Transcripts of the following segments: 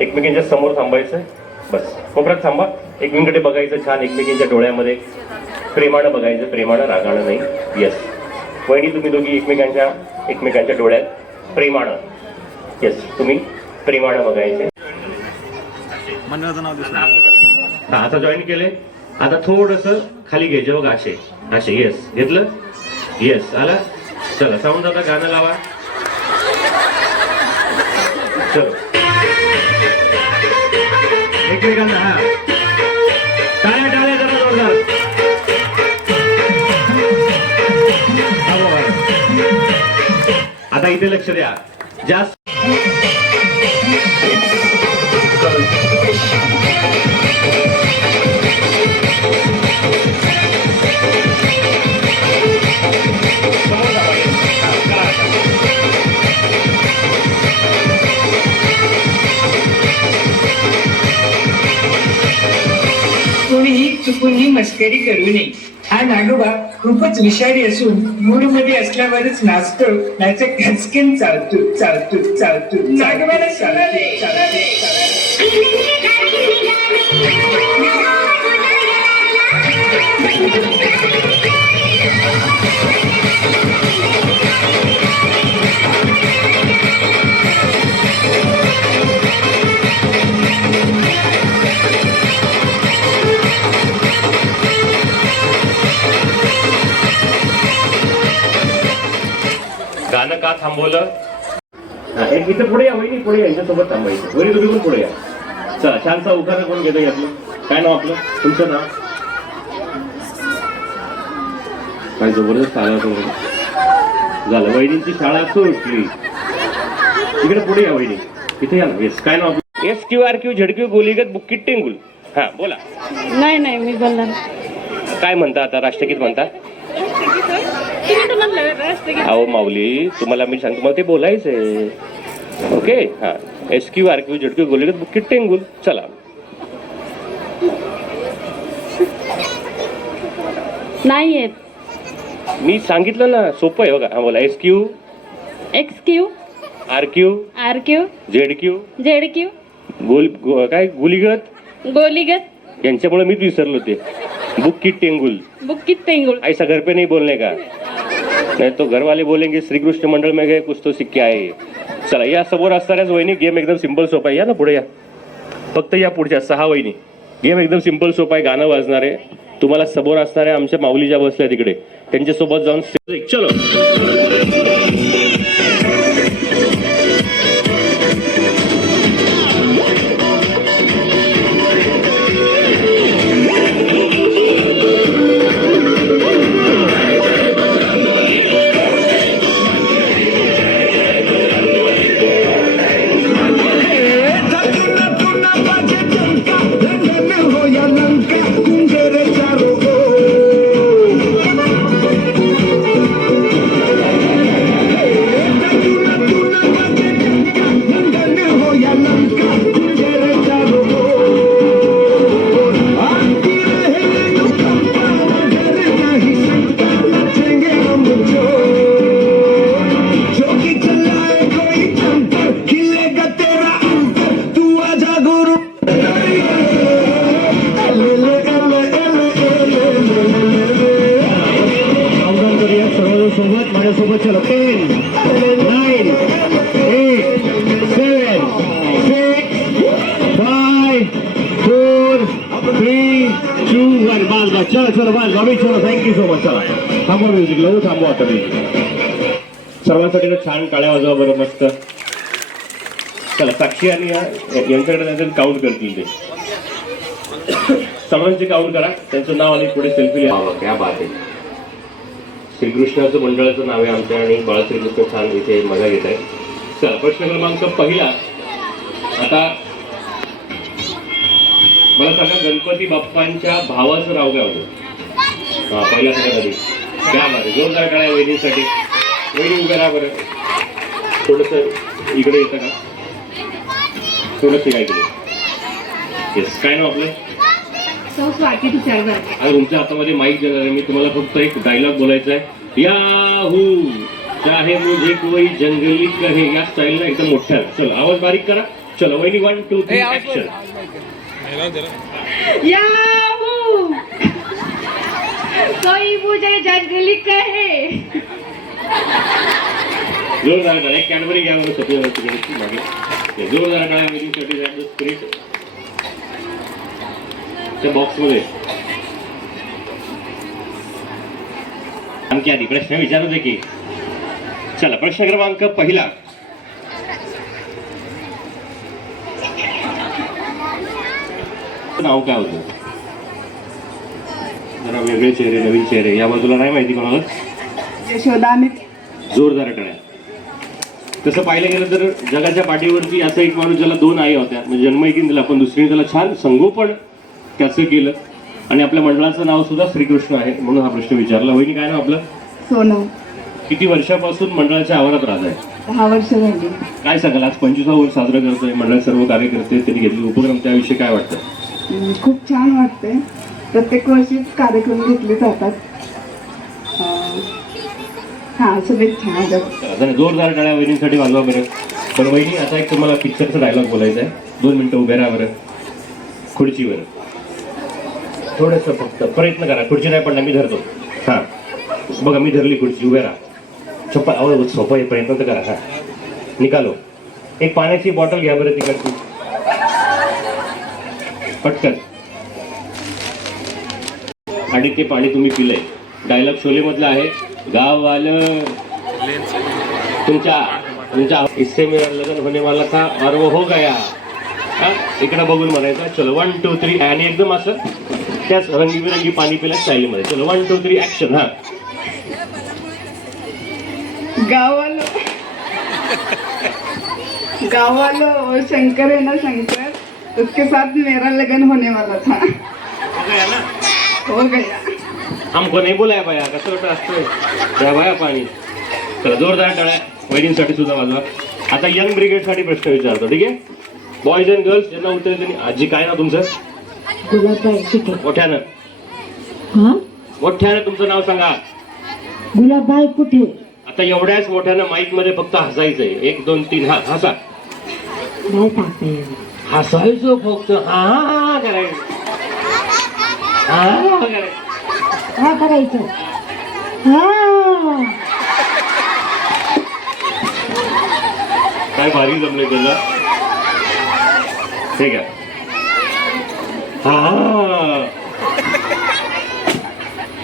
एकमेकांच्या समोर थांबायचं, बस कोपऱ्यात थांबा, एकमेकांकडे बघायचं, छान एकमेकांच्या डोळ्यामध्ये प्रेमानं बघायचं, प्रेमानं, रागानं नाही. यस वहिनी, तुम्ही दोघी एकमेकांच्या डोळ्यात प्रेमानं, यस तुम्ही प्रेमानं बघायचे. आता जॉईन केले. आता थोडस खाली घे, जेव्हा असे असे, येस घेतलं, येस आला. चला साऊंड आता गाणं लावा. चलो एकमेकांना, हा टाळ्या टाळ्या जरा जोरदार. आता इथे लक्ष द्या. जास्त कोणीही चुकून ही मस्करी करू नये. हा नागोबा खूपच विषारी असून मूड मध्ये असल्यावरच नाचतो, नाचं खचकेन चालतो चालतो चालतो. नागोबाला चालते चालते गाणं का थांबवलं? इथं पुढे या वहिनी, पुढे या, यांच्यासोबत थांबायचं. वहिनी तुम्ही पण पुढे या. चला छानसा उखाणा कोण घेतं यातलं? काय नाव आपलं? तुमचं नाव काय? जबरदस्त आला तो झालं. वहिनींची शाळा सुटली. इकडे पुढे या वहिनी, इथे या ना. येस काय नाव आपलं? SQRQ झडक्यू गोलीगत बुक्कीट टेंगुल. हा बोला. नाही नाही मी बोलणार. काय म्हणता आता? राष्ट्रगीत म्हणता? अहो माऊली, तुम्हाला मी सांगतो, मला ते बोलायचंय. ओके हा. SQRQ झडक्यू गोलीगत बुक्कीट टेंगुल. चला नाही येत. मी सांगितलं ना, सोपं आहे बघा. हा बोला. XQ RQ ZQ काय गुलीगत गोलीगत. यांच्यामुळे मीच विसरलो ते. बुक्कीट टेंगुल. ऐसा घर पे नहीं बोलने का, नहीं तो घर वाले बोलेंगे श्रीकृष्ण मंडळ में गए कुछ तो सिक्के आए. चला या समोर असणाऱ्याच वहिनी, गेम एकदम सिंपल सोपा आहे. या ना पुढे या, फक्त या पुढच्या 6 वहिनी. गेम एकदम सिंपल सोपा आहे. गाणं वाजणार आहे. तुम्हाला समोर असणाऱ्या आमच्या माऊली ज्या बसल्या तिकडे, त्यांच्यासोबत जाऊन चलो. माझ्यासोबत चलो. 10 9 8 7 6 5 4 3 2 1. बस चलो बस अभी चलो. Thank you so much. चला थांबवा म्युझिक, लवू थांबवा आता म्युझिक. सर्वांसाठी छान टाळ्या वाजवा बरं, मस्त. चला साक्षी आणि यांच्याकडे काउंट करतील ते. सर्वांचे काउंट करा, त्यांचं नाव आणि पुढे सेल्फी. क्या बात आहे. श्रीकृष्णाचं मंडळाचं नाव आहे आमच्या, आणि बाळ श्रीकृष्ण छान इथे मजा घेत आहे. चला प्रश्न क्रमांक पहिला. आता मला सांगा, गणपती बाप्पांच्या भावाचं नाव काय होतं? हा पहिला सगळ्यात आधी क्या बात आहे. जोरदार काढा वहिनीसाठी. वहिनी उभ्या राहा बरं. थोडंसं इकडे येतं का? थोडंसं काय केलं? येस काय नाव आपलं? स्वाती तुषार. आणि तुमच्या हातामध्ये माईक देणार आहे मी. तुम्हाला फक्त एक डायलॉग बोलायचा आहे. याहू चाहे मुझे कोई जंगली कहे या स्टाईलला एकदम मोठ्या. चलो आवाज बारीक करा. चलो वहिनी 1 2 3 ऍक्शन. याहू कोई मुझे जंगली कहे. जोरदार टाळ्या. एक कॅडबरी घ्या बरं सगळं तिकडे मागे. जोरदार टाळ्या वहिनीसाठी द्या. स्पिरिट त्या बॉक्समध्ये. आणखी आधी प्रश्न विचारू दे की. चला प्रश्न क्रमांक पहिला. नाव काय होतं? जरा वेगळे चेहरे नवीन चेहरे या बाजूला नाही माहिती कोणाला. यशोदाने. जोरदार टाळ्या. तसं पाहिलं गेलं तर जगाच्या पाठीवरती असा एक माणूस ज्याला 2 आई होत्या म्हणजे जन्म एकीने दिला पण दुसरीने त्याला छान संगोपन त्याचं केलं आणि आपल्या मंडळाचं नाव सुद्धा श्रीकृष्ण आहे म्हणून हा प्रश्न विचारला. वहिनी काय नाव आपलं? सोनू. किती वर्षापासून मंडळाच्या आवारात राहत आहे? 10 वर्ष झाली. काय सांगाल आज 25वा वर्ष साजरा करतोय मंडळ सर्व कार्यकर्ते त्यांनी घेतले उपक्रम त्याविषयी काय वाटतं? खूप छान वाटतंय. प्रत्येक वर्षी कार्यक्रम घेतले जातात. हा शुभेच्छा. जोरदार टाळ्या वहिनींसाठी वाजवा बरं. पण वहिनी आता एक तुम्हाला पिक्चरचा डायलॉग बोलायचा आहे. 2 मिनिटं उभे राहा बरं खुर्चीवर. थोडंसं फक्त प्रयत्न करा. खुर्ची नाही पडणार मी धरतो. हां बघा मी धरली खुर्ची. उभे राहा. चप्पल आवड सोपं आहे. प्रयत्न तर करा. हां निकालो. एक पाण्याची बॉटल घ्या बरं तिकडची पटकन. आणि ते पाणी तुम्ही पिलंय. डायलॉग शोलेमधला आहे. गाववालं तुमच्या इससे मेरा लगन होने वाला था और वो हो गया. हा इकडं बघून म्हणायचं. चलो 1 2 3 आणि एकदम असं त्याच रंगीबिरंगी पाणी पिल्या स्टाईलमध्ये. चलो 1 2 3 ऍक्शन. हा गावालो शंकर है ना शंकर उसके साथ मेरा लगन होने वाला था. हो गया ना. हो गया. हमको नहीं बोलाय बाया. कसं वाटतं असतं त्या बाया पाणी. चला जोरदार टाळ्या वहिनींसाठी सुद्धा वाजवा. आता यंग ब्रिगेडसाठी प्रश्न विचारतो. ठीक आहे. बॉयज अँड गर्ल्स ज्यांना उत्तर त्यांनी. आजी काय नाव तुमचं? गुलाबबाई. मोठ्यानं हा मोठ्यानं तुमचं नाव सांगा. गुलाबबाई कुठे? आता एवढ्याच मोठ्यानं माईक मध्ये फक्त हसायचंय. 1 2 3 हा हसा. नाही सांगते. हसायचो फक्त. हा करायचं. हा करायचं. हा करायचं. हा काय भारी जमलंय त्याला. ठीक आहे. हा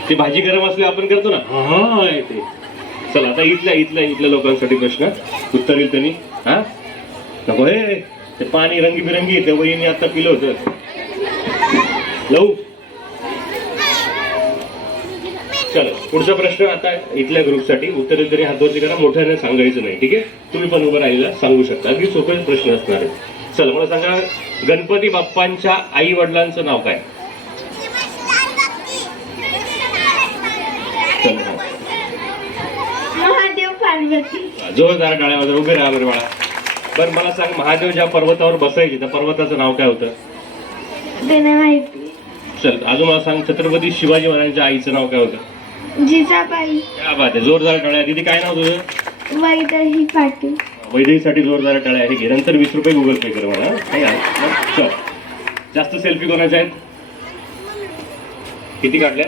ती भाजी गरम असली आपण करतो ना. हा ते. चला आता इथल्या लोकांसाठी प्रश्न उत्तर येईल त्यांनी. हा नको हे ते पाणी रंगीबिरंगी येते. वहिनी आता पिलं होतं. लवू. चला पुढचा प्रश्न आता इथल्या ग्रुपसाठी. उत्तर तरी हातवरती करा. मोठ्याने सांगायचं नाही. ठीक आहे. तुम्ही पण उभं राहिलेला सांगू शकता. अगदी सोपे प्रश्न असणार आहे. चला मला सांगा गणपती बाप्पांच्या आई वडिलांचं नाव काय? महादेव पार्वती. जोरदार टाळ्यावर उभे राहा बरं बाळा. बरं मला सांग महादेव ज्या पर्वतावर बसायचे त्या पर्वताचं नाव काय होतं? माहिती. चल अजून मला सांग छत्रपती शिवाजी महाराजांच्या आईचं नाव काय होतं? जिजाबाई. क्या बात आहे. जोरदार टाळ्या. दीदी काय नाव तुझं? वैदेही पाटील. वैदेहीसाठी जोरदार टाळ्या आहे. घे नंतर 20 रुपये गुगल पे कर मला. चल जास्त सेल्फी कोणाच्या आहेत? किती काढल्या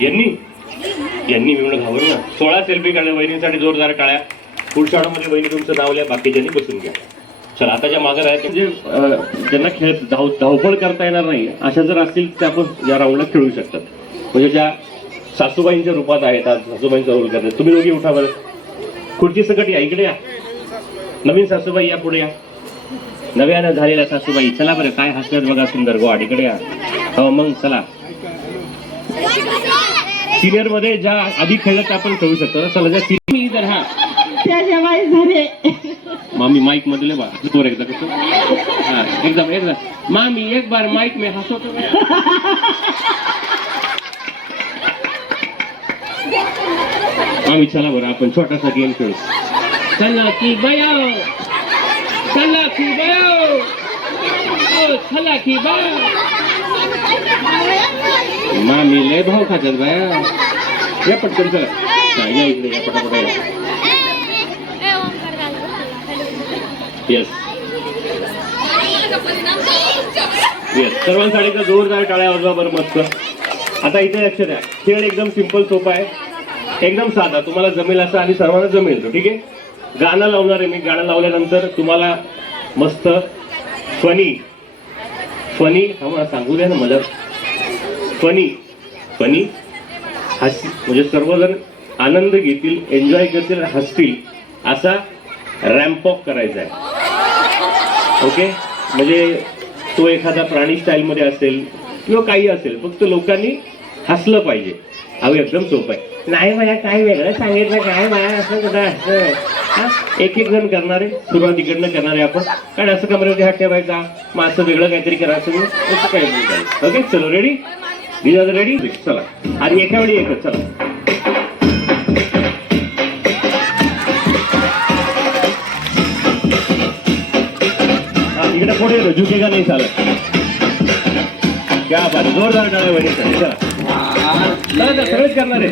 यांनी मी म्हणून घाबरू ना. 16 सेल्फी काढल्या. वहिनीसाठी जोरदार टाळ्या. पुढच्या मध्ये वहिनी तुमचं नाव लिहा. बाकीच्यांनी बसून घ्या. चला आता ज्या मागं आहेत म्हणजे ज्यांना खेळ धावपळ करता येणार नाही अशा जर असतील त्या आपण या राऊंडला खेळू शकतात. म्हणजे ज्या सासूबाईंच्या रूपात आहेत आज सासूबाईंचा रोल करतात. तुम्ही दोघी उठा बरं. खुर्ची सकट या. इकडे या. नवीन सासूबाई या पुढे या. नव्यानं झालेल्या सासूबाई. चला बरं काय हसण्यात बघा सुंदर गोवाड. इकडे या. हो मग चला. सिनियर मध्ये ज्या आधी खेळलं त्या आपण खेळू शकतो. चला ज्या सिनियर इधर. हा मामी माइक मध्ये बा वर एकदा कसं. हा एकदम मामी एक बार माइक में हसो तो. मामी चला बरं आपण छोटासा गेम खेळू. चला की बयाओ. चला की बयाओ. चला की बयाओ. मामी लय भाव खातात बाया. या पटकन चला. हा, या इकडे या पटापट या. येस येस, सर्वांसाठी एकदा जोरदार टाळ्या वाजवा बरं मस्त. आता इथे लक्ष द्या, खेळ एकदम सिंपल सोपा आहे, एकदम साधा, तुम्हाला जमेल असं आणि सर्वांना जमेल तो. ठीक आहे, गाणं लावणार आहे मी. गाणं लावल्यानंतर तुम्हाला मस्त फनी फनी मला सांगू द्या ना मला, फनी फनी म्हणजे सर्वजण आनंद घेतील, एन्जॉय करतील, हसतील असा रॅम्प वॉक करायचा आहे. ओके, म्हणजे तो एखादा प्राणी स्टाईलमध्ये असेल किंवा काही असेल, फक्त लोकांनी हसलं पाहिजे. अहो एकदम सोपं आहे. नाही मला काय वेगळं सांगितलं, काय मला असं कुठं असं. हा, एक एक जण करणार आहे, सुरुवात इकडनं करणार आहे आपण, कारण असं कमरेमध्ये हात ठेवायचा, मग असं वेगळं काहीतरी करायचं नाही, असं काही नाही. ओके चलो, रेडी, दीज आर रेडी, चला. आणि एका वेळी एकच, चला. इकडे पुढे येतो, झुकेगा नाही चालत. क्या बात, जोरदार टाळ्या बहिणी. चला चला, सगळेच करणार आहे.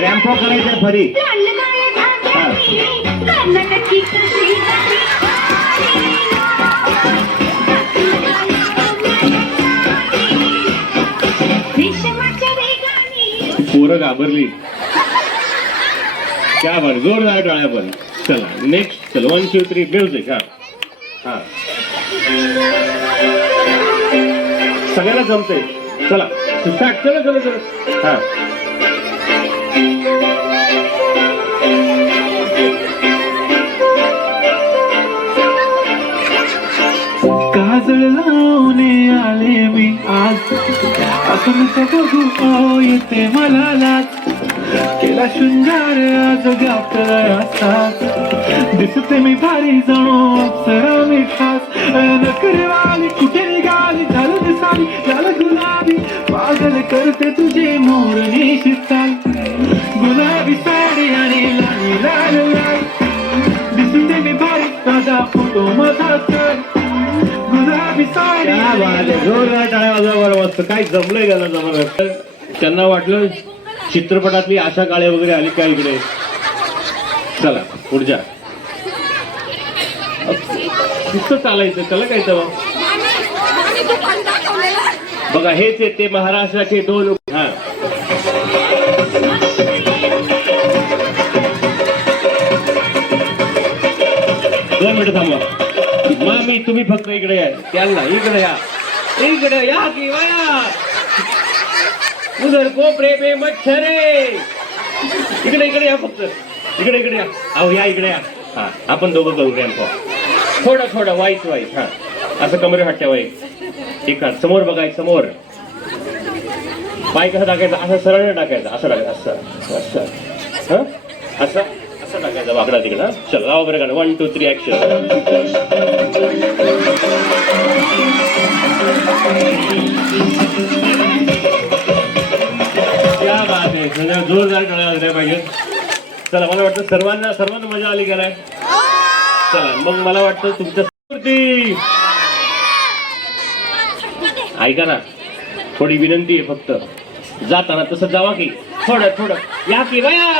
रॅम्प वॉक करायचं फरी. पोरं घाबरली. क्या बात, जोरदार टाळ्या पण. चला नेक्स्ट, चलो 1 2 3 म्युझिक. हा हा, सगळ्याला जमतंय. चला स्टार्ट, चला चला चला. हा, काजळ लावणे आले मी आज, असं बघू पाहू येते मला लाज. केला शृंगार आज गाठला असा, दिसते मी भारी जणू अप्सरा मी खास. नकरेवाली कुठे निघाली, झालं दिसाली झालं गुलाबी, पागल करते तुझे मोरणी शिचाल. गुलाबी साडी आणि लाल लाल लाल, दिसते मी भारी ताजा फोटो माझा तर. गुलाबी साडी. क्या बात आहे, जोरदार टाळ्या वाजवा बरं मस्त. काय जमलंय त्याला जबरदस्त. त्यांना वाटलं चित्रपटातली आशा काळे वगैरे आली काय इकडे. चला पुढच्या, नुसतं चालायचं, चला काय तर बघा. हेच आहे ते महाराष्ट्राचे 2. हा, 2 मिनिटं थांबा. मामी तुम्ही फक्त इकडे या, त्यांना इकडे या, इकडे या की वया. उधर कोपरे पे मच्छरे. इकडे इकडे या, फक्त इकडे इकडे या. अहो या इकडे या. हा, आपण दोघं करू रॅम्प वॉक. थोडं थोडं वाईट वाईट. हा, असं कमरे हात ठेवायचं, ठीक आहे. समोर बघायचं, समोर पाय कसा टाकायचा, असं सरळ टाकायचा, असं टाकायचं, असं असं. हा, असं असं टाकायचं वाकडा तिकडं. चल लावा बरं गाणं. 1 2 3 ऍक्शन. क्या बात आहे, जोरदार टाळ्या वाजल्या पाहिजे. चला, मला वाटतं सर्वांना मजा आली गेलाय. चला मग मला वाटतं तुमच्या ऐका ना, थोडी विनंती आहे फक्त, जाताना तसं जावा की थोडं थोडं या की वया.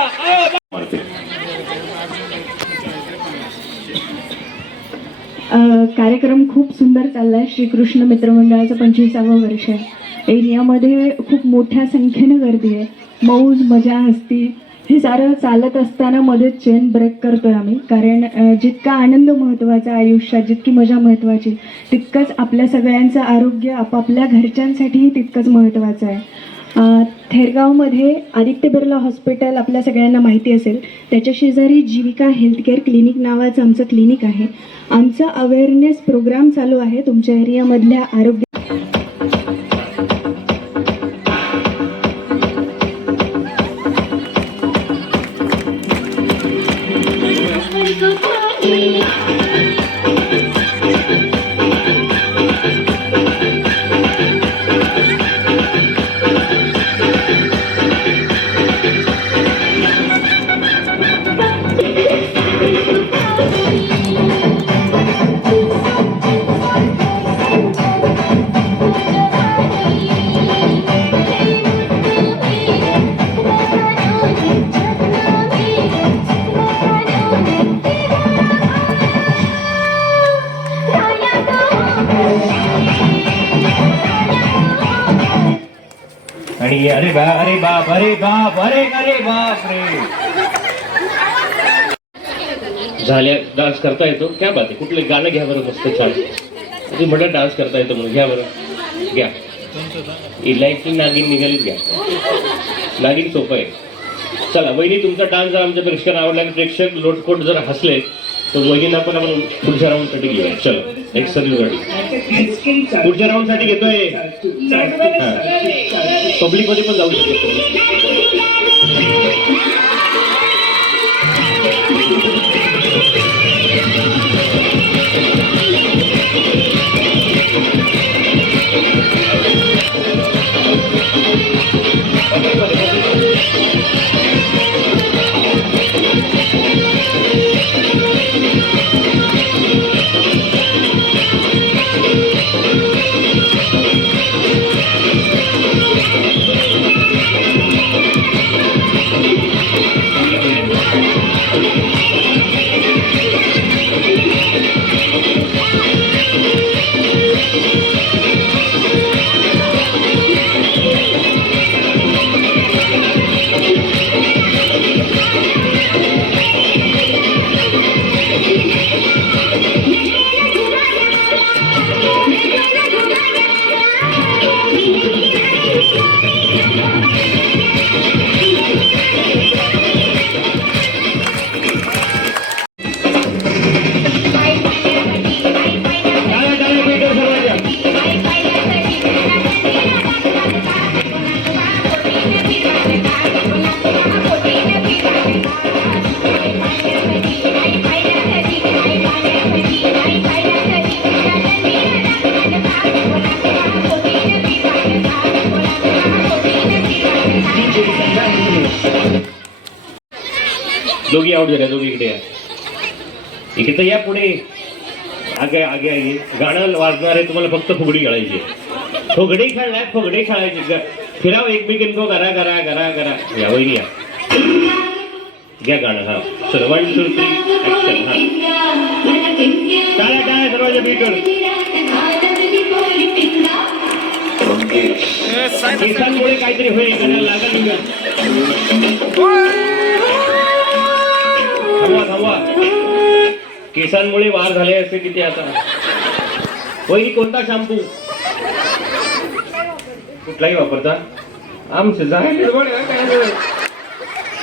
कार्यक्रम खूप सुंदर चाललाय. श्रीकृष्ण मित्रमंडळाचं 25वं वर्ष आहे. एरियामध्ये खूप मोठ्या संख्येनं गर्दी आहे. मौज मजा हस्ती हे सारं चालत असताना मध्ये चेन ब्रेक करतोय आम्ही, कारण जितका आनंद महत्त्वाचा आयुष्यात, जितकी मजा महत्त्वाची, तितकंच आपल्या सगळ्यांचं आरोग्य आपापल्या घरच्यांसाठीही तितकंच महत्त्वाचं आहे. थेरगावमध्ये आदित्य बिर्ला हॉस्पिटल आपल्या सगळ्यांना माहिती असेल, त्याच्या शेजारी जीविका हेल्थकेअर क्लिनिक नावाचं आमचं क्लिनिक आहे. आमचा अवेअरनेस प्रोग्राम चालू आहे तुमच्या एरियामधल्या आरोग्य. नाही. अरे बा अरे बाप अरे बाप अरे अरे बाप रे. झाल्या डान्स करता येतो. क्या बात आहे. कुठलं गाणं घ्या बरं मस्त छान. तुम्ही म्हटलं डान्स करता येतो म्हणून घ्या बरं घ्या. इलायची नागिन निघालीच घ्या. नागिन सोपं आहे. चला वहिनी तुमचा डान्स जर आमच्या प्रेक्षकांना आवडला आणि प्रेक्षक लोटकोट जर हसले तर वहिनींना पण आपण पुढच्या राऊंड साठी घेऊया. चलो एक सर्व्हिस पुढच्या राऊंड साठी घेतोय. पब्लिक मध्ये पण जाऊ शकतो. दोघी आउट झाल्या. दोघी इकडे या. इकडे तर या पुढे. आगे आगे आगे. गाणं वाजणार आहे तुम्हाला फक्त फुगडी खेळायची. फुगडी खेळणार फुगडी खेळायची. फिराव एकमेकींको करा करा करा करा. या वहिनी या घ्या गाणं. हा चल 1 2 3 ऍक्शन. हा टाळ्या टाळ्या सर्वांच्या बीटवर. केसांमुळे काहीतरी होईल. गाण्याला लागा निघत. थांबवा थांबवा. केसांमुळे वार झाले असे किती आता. वहिनी कोणता शॅम्पू कुठलाही वापरता. आमचे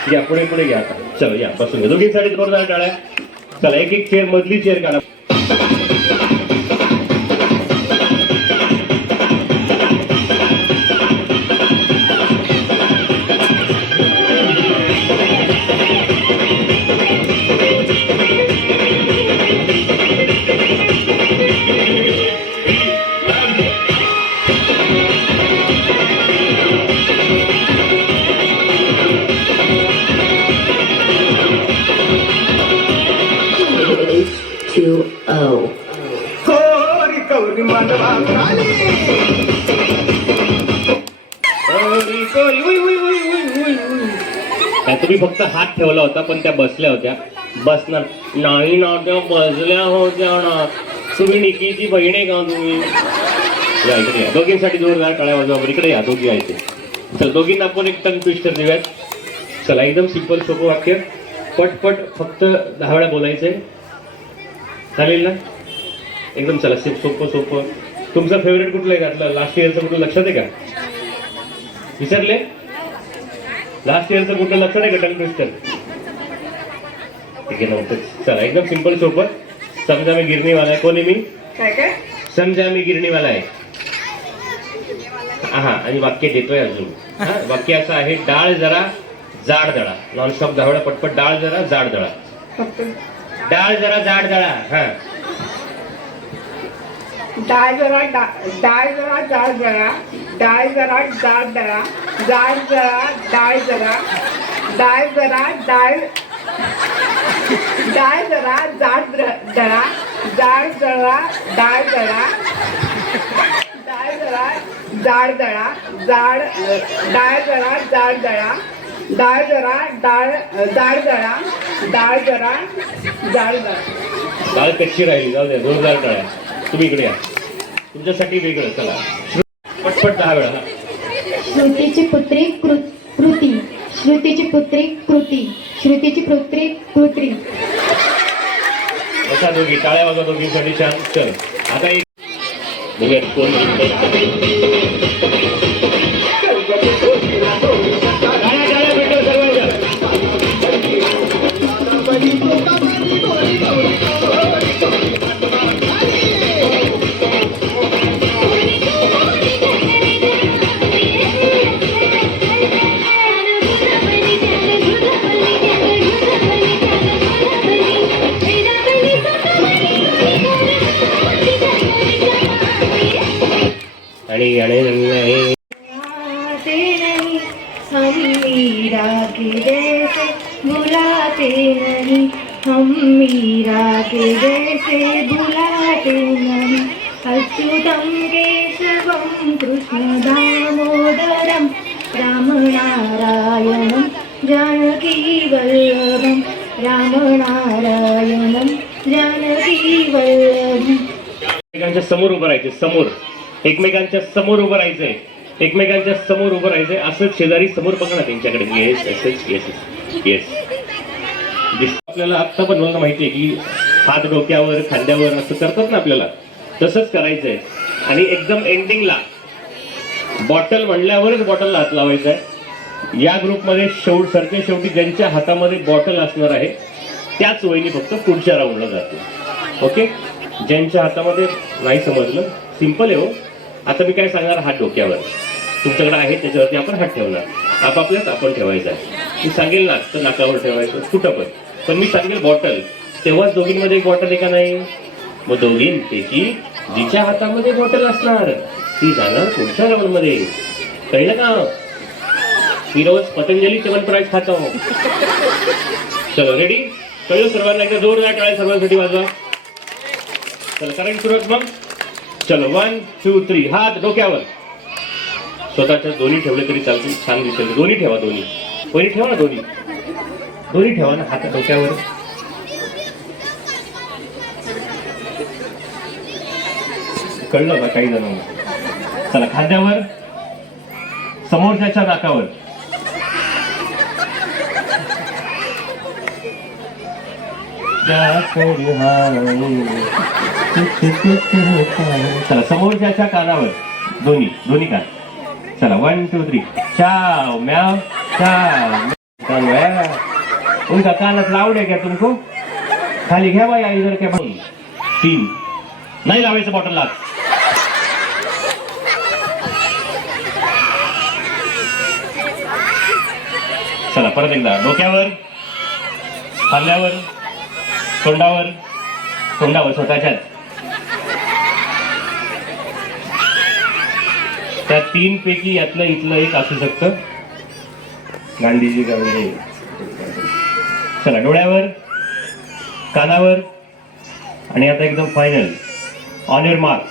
घ्या पुढे पुढे घ्या. आता चलो या बसून घ्या. दोघींसाठी जोरदार टाळ्या. चला एक एक चेअर मधली चेअर काढा. तुम्ही फक्त हात ठेवला होता पण त्या बसल्या होत्या. बसणार नाही ना त्या बसल्या होत्या ना. तुम्ही निकीची बहीण आहे का तुम्ही. या इकडे या. दोघींसाठी जोरदार टाळ्या वाजवा. इकडे या. दोघी आहेत. चल दोघींना आपण एक टंग ट्विस्टर देऊयात. चला एकदम सिंपल सोपं वाक्य. पटपट फक्त 10 वेळा बोलायचंय. चालेल ना एकदम. चला सोपं सोपं. तुमचं फेवरेट कुठलं आहे घातलं. लास्ट इयरचं कुठलं लक्षात आहे का. विसरले. लास्ट इयरचं कुठलं लक्षात आहे का. टंग ट्विस्टर ठीक आहे नव्हतं. चला एकदम सिंपल सोपं. समजा मी गिरणीवाला आहे. कोणी मी काय काय समजा मी गिरणीवाला आहे. हा आणि वाक्य देतोय अजून. वाक्य असं आहे. डाळ जरा जाड दळा. नॉनस्टॉप 10 वेळा पटपट. डाळ जरा जाड दळा. डाळ जरा जाड दळा. हा डाळ जरा जाड जरा. डाळ जरा जाड दळा. जाड जरा डाळ जरा. डाळ जरा जाड दळा. जाड जरा डाळ दळा. डाळ जरा जाड दळा. डाळ जरा जाड दळा. डाळ जरा जाड दळा. डाळ जरा जाड दळा. डाळ कच्ची राहिली. जाऊ द्या. जोरदार टाळ्या. तुम्ही इकडे या. तुमच्यासाठी वेगळं. चला पटपट 10 वेळा. श्रुतीची पुत्री कृती, श्रुतीची पुत्री कृती, श्रुतीची पुत्री कृती. बसा दोघी, टाळ्या वाजवा दोघींसाठी. छान. चल आता एक बघूयात कोण जिंकतं. टाळ्या टाळ्या भेटव सर्वांच्या. आणि आणि बुलाते नहीं हम मीरा के जैसे, बुलाते नहीं हम मीरा के जैसे, बुलाते नहीं. अच्युतं केशवं कृष्ण दामोदरं राम नारायणं जानकी वल्लभं, राम नारायणं जानकी वल्लभं. एकमेकांच्या समोर उभं राहायचे. समोर एकमेकांच्या समोर उभं राहायचंय. एकमेकांच्या समोर उभं राहायचंय. असंच शेजारी समोर बघा ना त्यांच्याकडे. Yes yes yes yes. आपल्याला आत्ता बनवायला माहितीये की हात डोक्यावर खांद्यावर असं करतात ना, आपल्याला तसंच करायचंय. आणि एकदम एंडिंगला बॉटल म्हणल्यावरच बॉटलला हात लावायचा आहे. या ग्रुपमध्ये सरते शेवटी ज्यांच्या हातामध्ये बॉटल असणार आहे त्याच वहिनी फक्त पुढच्या राऊंडला जाते. ओके. ज्यांच्या हातामध्ये नाही समजलं, सिंपल आहे हो. आता मी काय सांगणार, हात डोक्यावर तुमच्याकडे आहे त्याच्यावरती आपण हात ठेवणार. आपापल्याच आपण ठेवायचा आहे. मी सांगेल ना तर नाकावर ठेवायचं कुठं पण मी सांगेल बॉटल, तेव्हाच दोघींमध्ये एक बॉटल आहे का नाही. मग दोघींपैकी जिच्या हातामध्ये बॉटल असणार ती जाणार पुढच्या राऊंडमध्ये. कळलं का. मी रोज पतंजली च्यवनप्राश खातो. चलो रेडी. कळलं सर्वांना. एकदा जोरदार टाळ्या सर्वांसाठी वाजवा. चला करायची सुरुवात मग. चलो 1 2 3. हात डोक्यावर. स्वतःच्या दोन्ही ठेवले तरी चालतील, छान दिसेल. दोन्ही ठेवा. दोन्ही ठेवा ना. दोन्ही ठेवा ना. हात डोक्यावर. कळलं का काही जणांना. चला खांद्यावर. समोरच्याच्या नाकावर. चला समोरच्याच्या कानावर. दोन्ही कान. चला 1 2 3. चाव म्याव चाव. उनका कानात लावडे क्या तुमको. खाली घ्या बाई. इधर क्या. 3. नाही लावायचं बॉटलला. चला परत एकदा. डोक्यावर, खांद्यावर, तोंडावर स्वतःच्याच. त्या 3 पैकी यातलं इथलं एक असू शकतं. गांधीजी गावडे. चला डोळ्यावर, कानावर. आणि आता एकदम फायनल. On your mark.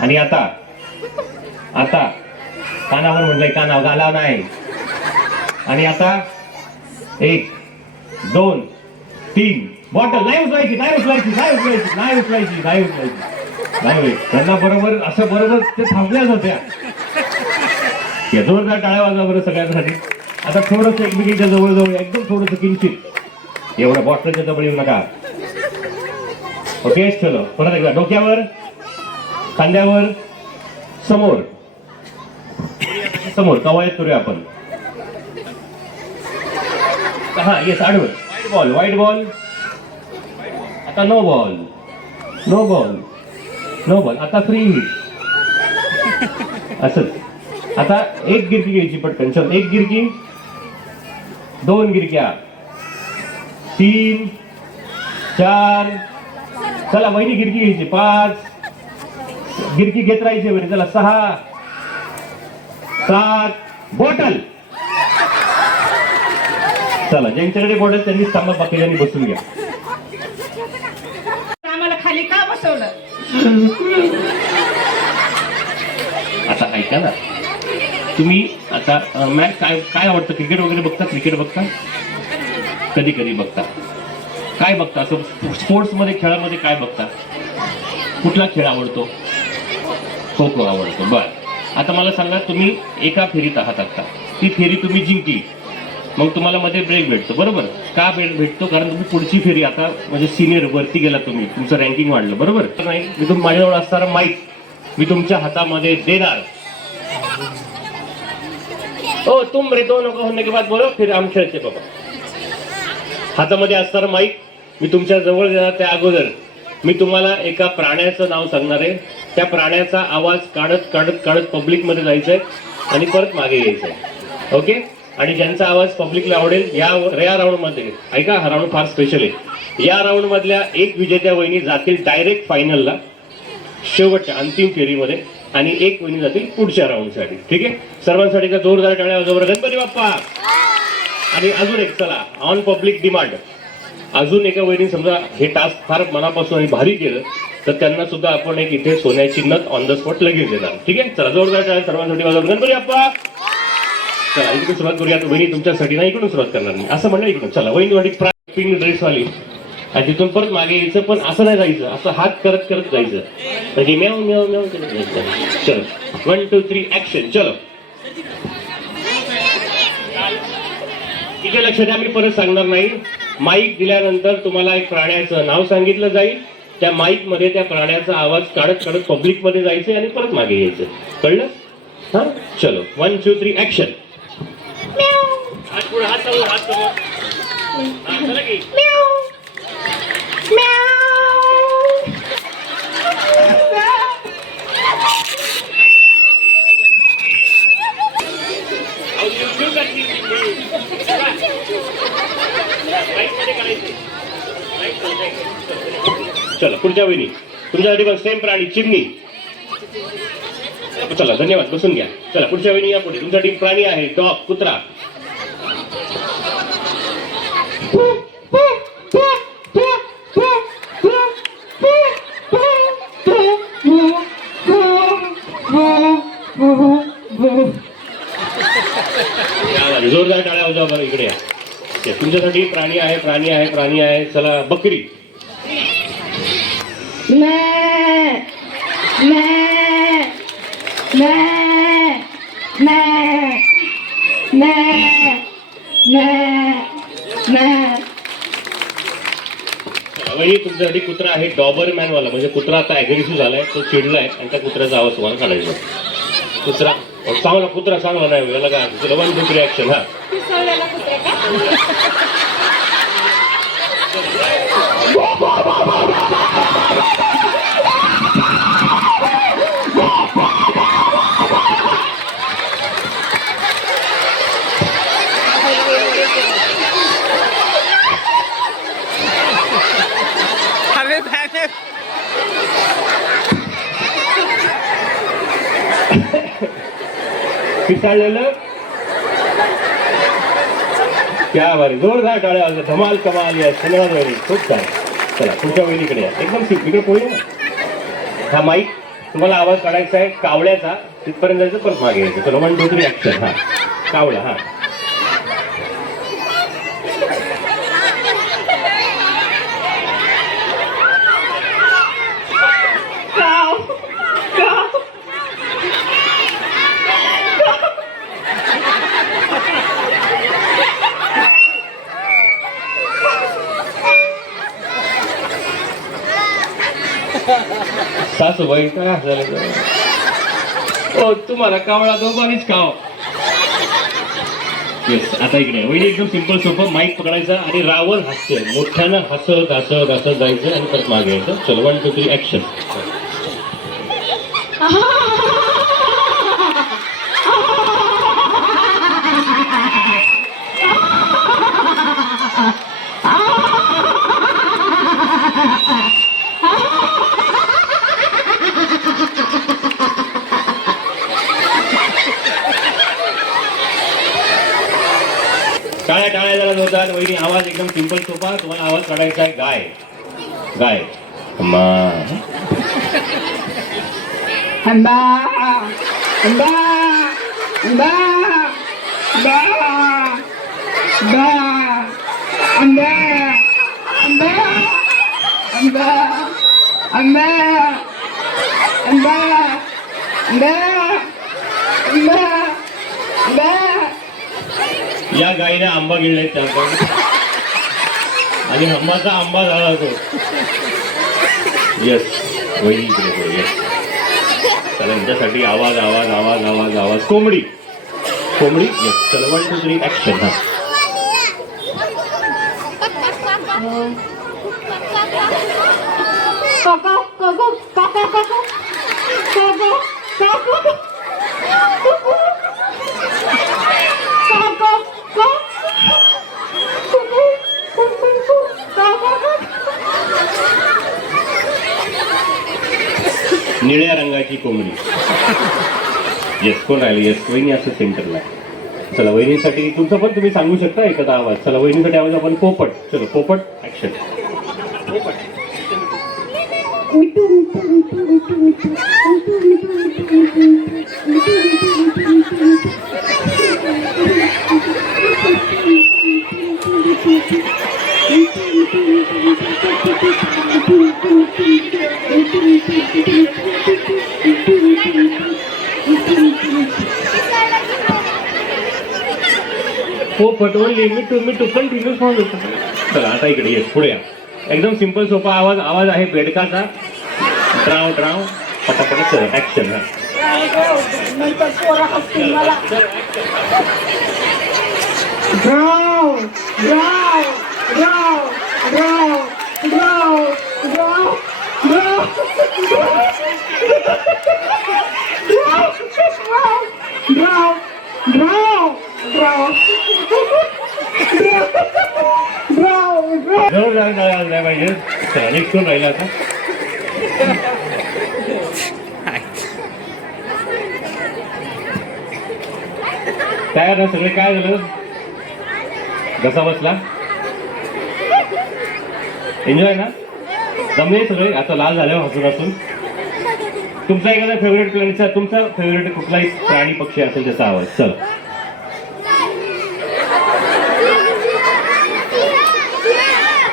आणि आता कानावर म्हटलंय. कानावर गाला नाही. आणि आता 1 2 3. बॉटल नाही उचलायची. त्यांना बरोबर असं बरोबर ते थांबल्याच होत्या. जोरदार टाळ्या वाजवा बरं सगळ्यांसाठी. आता थोडंसं एकमेकींच्या जवळ एकदम थोडंसं किंचित. एवढं बॉटलच्या जवळ येऊ नका. ओके. चलो परत एकदा. डोक्यावर, खांद्यावर, समोर कवायत करूया आपण. हा येस. आडवं. White ball. आता नो बॉल. आता फ्री हिट. असंच. आता एक गिरकी घ्यायची पटकन. चल 1 गिरकी, 2 गिरक्या, 3 4. चला वहिनी गिरकी घ्यायची. 5 गिरकी घेत राहायची वहिनी. चला 6 7. बॉटल. चला ज्यांच्याकडे बॉटल त्यांनी थांबा, बाकीच्यांनी बसून घ्या. आम्हाला खाली का बसवलं. आता ऐका ना तुम्ही. आता मॅच काय आवडतं. क्रिकेट वगैरे बघता. कधी बघता. काय बघता असं स्पोर्ट्समध्ये, खेळामध्ये काय बघता. कुठला खेळ आवडतो. खो खो आवडतो. बर. आता मला सांगा, तुम्ही एका फेरीत आहात आता, ती फेरी तुम्ही जिंकली, मग तुम्हाला मध्ये ब्रेक भेटतो, बरोबर? का ब्रेक भेटतो? कारण तुम्ही पुढची फेरी आता म्हणजे सिनियर वरती गेला, तुम्ही तुमचं रँकिंग वाढलं, बरोबर? नाही, मी माझ्याजवळ असणारा माईक मी तुमच्या हातामध्ये देणार. ओ तुम रे दोनों को होने के बाद बोलो, फिर हम खेळते बाबा. हातामध्ये असणारा माईक मी तुमच्या जवळ देणार. त्या अगोदर मी तुम्हाला एका प्राण्याचं नाव सांगणार आहे. त्या प्राण्याचा आवाज काढत काढत काढत पब्लिकमध्ये जायचंय आणि परत मागे यायचंय. ओके? आणि ज्यांचा आवाज पब्लिकला आवडेल या राऊंड मध्ये, ऐका, हा राऊंड फार स्पेशल आहे. या राऊंड मधल्या एक विजेत्या वहिनी जातील डायरेक्ट फायनलला, शेवटच्या अंतिम फेरीमध्ये, आणि एक वहिनी जातील पुढच्या राऊंडसाठी. ठीक आहे? सर्वांसाठी का जोरदार टाळ्या वाजवा बरं. गणपती बाप्पा. आणि अजून एक, चला, ऑन पब्लिक डिमांड, अजून एका वहिनी समजा हे टास्क फार मनापासून आणि भारी केलं तर त्यांना सुद्धा आपण एक इथे सोन्याची नथ ऑन द स्पॉट लगेच देणार. ठीक आहे? चला, जोरदार टाळ्या सर्वांसाठी वाजवा. गणपती बाप्पा. चला, इकडून सुरुवात करूया. वहिनी तुमच्यासाठी नाही, इकडून सुरुवात करणार नाही, असं म्हणलं इकडून. चला, वहिनीसाठी पिंक ड्रेसवाली, आणि तिथून परत मागे यायचं, पण असं नाही जायचं, असं हात करत करत जायचं, म्हणजे म्याव म्याव म्याव करत जायचं. चलो, 1 2 3 ऍक्शन. चलो, इथे लक्ष द्या, मी परत सांगणार नाही. माईक दिल्यानंतर तुम्हाला एक प्राण्याचं नाव सांगितलं जाईल, त्या माईक मध्ये त्या प्राण्याचा आवाज काढत काढत पब्लिक मध्ये जायचं आणि परत मागे यायचं. कळलं? हा, चलो, 1 2 3 ऍक्शन. हात पुढे, हात समोर, हात समोर. हा, चला की. चला, पुढच्या वहिनी तुमच्यासाठी पण सेम प्राणी, चिमणी. चला, धन्यवाद, बसून घ्या. चला, पुढच्या वहिनी या पुढे. तुमच्यासाठी प्राणी आहे डॉग, कुत्रा. जोरदार टाळ्या वाजवा बरं. इकडे या. तुमच्यासाठी प्राणी आहे, प्राणी आहे, प्राणी आहे. चला, बकरी. वही तुमच्यासाठी कुत्रा आहे डॉबरमॅन वाला, म्हणजे कुत्रा आता अग्रेसिव्ह झालाय, तो चिडलाय आणि त्या कुत्र्याचा आवाज तुम्हाला काढायचा. कुत्रा चांगला, कुत्रा चांगला नाही, याला काय 1 2 3 ऍक्शन. हा, पिसाळलेलं. क्या भारी, जोरदार टाळ्या वाजवा. धमाल कमाल या. धन्यवाद वहिनी, खूप छान. चला, पुढच्या वहिनीकडे या. एकदम इकडे पोळी ना. हा माईक तुम्हाला आवाज काढायचा आहे कावळ्याचा, तिथपर्यंत जायचं, परत मागे यायचं. चलो, 1 2 3 ऍक्शन. हा, कावळा. हा, सासूबाई काय झालं? ओ, तुम्हाला कावळा दोघांनीच खाव. येस, आता इकडे वहिनी, एकदम सिंपल सोपं. माईक पकडायचा आणि रावण हास्य मोठ्यानं हसत हसत हसत जायचं आणि परत मागे यायचं. चलो, 1 2 3 ऍक्शन. टाळ्या टाळ्या जरा होतात. वहिनी, आवाज एकदम सिंपल सोपा. तुम्हाला आवाज काढायचा आहे गाय. गाय. अंबा अंबा अंबा अंबा अंबा अंबा अंबा अंबा अंबा अंबा अंबा या गाईने आंबा गिळले त्याचा आणि आंबाचा आंबा झाला तो. येस वहिनी इकडे येस. चला यांच्यासाठी आवाज आवाज आवाज आवाज आवाज. कोंबडी कोंबडी येस. चला 1 2 3 ऍक्शन. हा निळ्या रंगाची कोंबडी. येस कोण राहिले. येस वहिनी असं सेंटरला. चला वहिनीसाठी तुमचं पण तुम्ही सांगू शकता एखादा आवाज. चला वहिनीसाठी आवाज आपण पोपट. चलो पोपट ऍक्शन. पोपट ओनली मिठू मिठू कंटिन्यू साऊंड होतं. चला आता इकडे येस पुढे या. एकदम सिंपल सोपा आवाज. आवाज आहे बेडकाचा. ड्राव ड्राव पटापट. चला ऍक्शन. हा नाही पाहिजे. चला नेक्स्ट कोण राहिला आता. काय ना सगळे काय झालं. कसा बसला. एन्जॉय ना. जमले सगळे. आता लाल झाले हसून हसून. तुमचा एखादा फेवरेट प्लॅनचा तुमचा फेवरेट कुठलाही प्राणी पक्षी असेल त्याचा आवाज. चला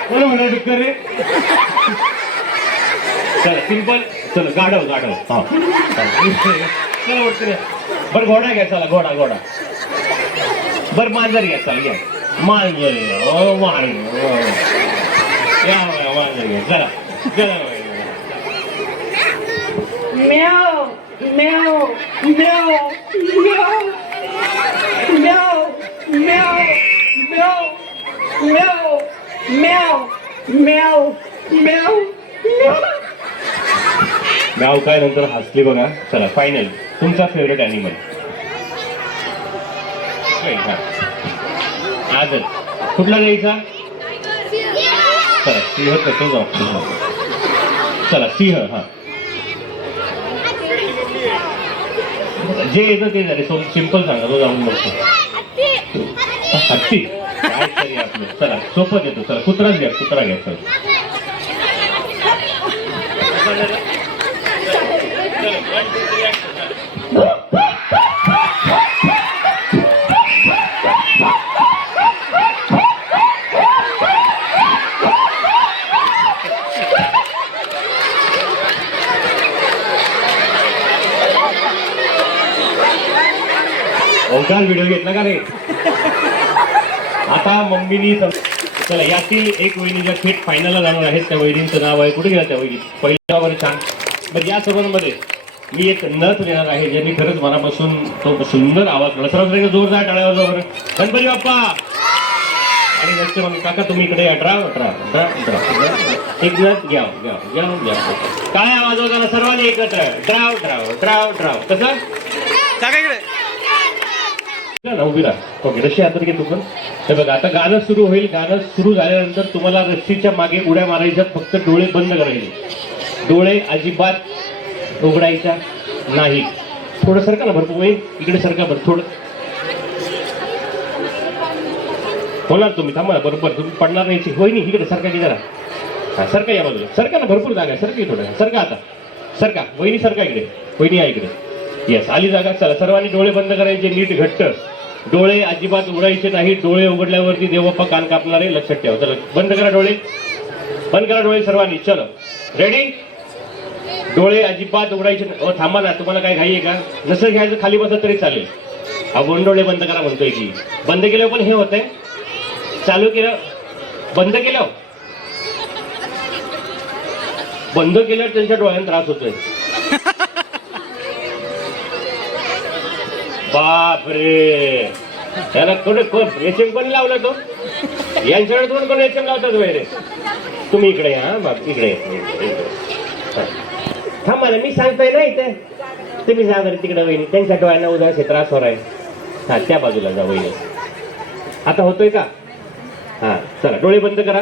कोण म्हणा डुक्कर रे. चला सिंपल. चला गाढव गाढव. हा चला वाटतं रे. बरं घोडा घ्या. चला घोडा घोडा. बरं मांजर घ्या. चला घ्या मांजर. ओ मांजर या मांजर घ्या. चला चला. Meow, meow, meow, meow, meow, meow, meow, meow, meow, meow, meow, meow. गाव काय नंतर हसली बघा. चला फायनल तुमचा फेवरेट ॲनिमल. आजच कुठला द्यायचा. चला सिंह कसं जाऊ. चला सिंह. हा जे येतं ते झाले. सिंपल सांगा तो जाऊन बघतो. हत्ती काय तरी आपलं. चला सोपं देतो. चला कुत्राच घ्या. कुत्रा घ्या. चला ओंकार व्हिडिओ घेतला का रे. आता मम्मीनी. चला यातील एक वहिनी ज्या थेट फायनलला जाणार आहेत त्या वहिनींचं नाव आहे. कुठे गेला त्या वहिनी. पहिल्या वर छान. म्हणजे या सर्वांमध्ये मी एक नथ देणार आहे ज्यांनी खरंच मनापासून तो सुंदर आवाज काढला. सर्वांकडे जोरदार टाळ्या वाजवा. गणपती बाप्पा. आणि नसते म्हणून काका तुम्ही इकडे या. Drive drive drive drive. एक नथ घ्या घ्या घ्या घ्या. काय आवाज वगैरे सर्वांनी एकत्र. Drive drive drive drive. कसं काका इकडे उभी राहा. ओके रशी हातात घेतो पण. हे बघा आता गाणं सुरू होईल. गाणं सुरू झाल्यानंतर तुम्हाला रस्सीच्या मागे उड्या मारायच्या. फक्त डोळे बंद करायचे. डोळे अजिबात उघडायच्या नाही. थोडं सरका ना भरपूर होईल. इकडे सरका बरं थोडं. होणार तुम्ही. थांबा बरोबर तुम्ही पडणार नाही. होईनी इकडे सरका की जरा. हा सरका या बाजूला. सरका ना भरपूर जागा. सरका थोडं. सरका आता. सरका वहिनी. सरका इकडे. वहिनी या इकडे. येस आली जागा. चला सर्वांनी डोळे बंद करायचे नीट घट्ट. डोळे अजिबात उघडायचे नाही. डोळे उघडल्यावरती देवप्पा कान कापणार आहे. लक्षात ठेवा. चला बंद करा डोळे. बंद करा डोळे सर्वांनी. चलो रेडी. डोळे अजिबात उघडायचे. थांबा ना. तुम्हाला काय घाई आहे का. नसेल घ्यायचं खाली बसत तरी चालेल. डोळे बंद करा म्हणतोय की बंद केल्यावर पण हे होतंय, चालू केलं बंद केलं, बंद केल्यावर त्यांच्या डोळ्यांना त्रास होतोय. बापरे, त्याला एचएम कोणी लावला तो? यांच्याकडे दोन कोण एचएम लावतात वगैरे. तुम्ही इकडे या, बाप इकडे थांबा ना, मी सांगतोय ना इथे. तुम्ही जा बरं तिकडे वहिनी, त्यांच्या डोळ्यांना उदास त्रास होत आहे. हा त्या बाजूला जा वहिनी. आता होतोय का? हा चला डोळे बंद करा.